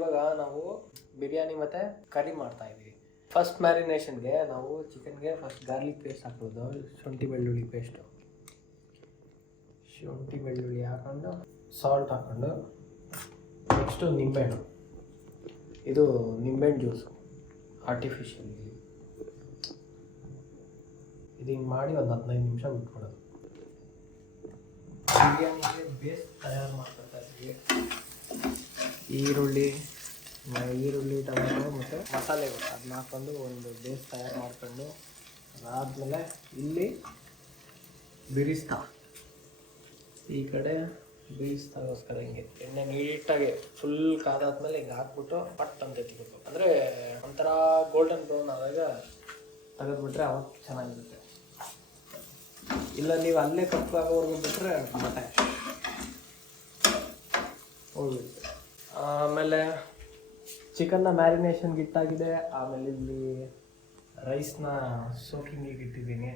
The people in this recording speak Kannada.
ಇವಾಗ ನಾವು ಬಿರಿಯಾನಿ ಮತ್ತು ಕರಿ ಮಾಡ್ತಾ ಇದ್ದೀವಿ. ಫಸ್ಟ್ ಮ್ಯಾರಿನೇಷನ್ಗೆ ನಾವು ಚಿಕನ್ಗೆ ಫಸ್ಟ್ ಗಾರ್ಲಿಕ್ ಪೇಸ್ಟ್ ಹಾಕೋದು, ಶುಂಠಿ ಬೆಳ್ಳುಳ್ಳಿ ಪೇಸ್ಟು, ಶುಂಠಿ ಬೆಳ್ಳುಳ್ಳಿ ಹಾಕೊಂಡು ಸಾಲ್ಟ್ ಹಾಕೊಂಡು ನೆಕ್ಸ್ಟು ನಿಂಬೆಹಣ್ಣು. ಇದು ನಿಂಬೆಹಣ್ಣು ಜ್ಯೂಸು ಆರ್ಟಿಫಿಷಿಯಲ್. ಇದು ಹಿಂಗೆ ಮಾಡಿ ಒಂದು 15 ನಿಮಿಷ ಬಿಟ್ಕೊಡೋದು. ಬಿರಿಯಾನಿಗೆ ಬೇಸ್ ತಯಾರು ಮಾಡ್ಕೊತಾ ಇದ್ದೀವಿ. ಈರುಳ್ಳಿ ಟೊಮೆಟೊ ಮತ್ತು ಮಸಾಲೆಗಳು ಅದನ್ನ ಹಾಕ್ಕೊಂಡು ಒಂದು ಬೇಸ್ ತಯಾರು ಮಾಡ್ಕೊಂಡು ಅದಾದಮೇಲೆ ಇಲ್ಲಿ ಬಿರಿಸ್ತಾ, ಈ ಕಡೆ ಬೇಯಿಸ್ತಾಗೋಸ್ಕರ ಹಿಂಗೆ ಎಣ್ಣೆ ನೀಟಾಗಿ ಫುಲ್ ಕಾದಾದ್ಮೇಲೆ ಹಿಂಗೆ ಹಾಕ್ಬಿಟ್ಟು ಪಟ್ ಅಂತ ಎತ್ಬೇಕು. ಅಂದರೆ ಒಂಥರ ಗೋಲ್ಡನ್ ಬ್ರೌನ್ ಆದಾಗ ತೆಗೆದ್ಬಿಟ್ರೆ ಅವಾಗ ಚೆನ್ನಾಗಿರುತ್ತೆ. ಇಲ್ಲ ನೀವು ಅಲ್ಲೇ ಕಪ್ಪಾಗೋವರೆಗೂ ಬಿಟ್ಟರೆ ಮಟೆ ಹೋಗ್ಬಿಡುತ್ತೆ. ಆಮೇಲೆ ಚಿಕನ್ನ ಮ್ಯಾರಿನೇಷನ್ಗೆ ಇಟ್ಟಾಗಿದೆ. ಆಮೇಲೆ ಇಲ್ಲಿ ರೈಸ್ನ ಸೋಕಿಂಗಿಗೆ ಇಟ್ಟಿದ್ದೀನಿ.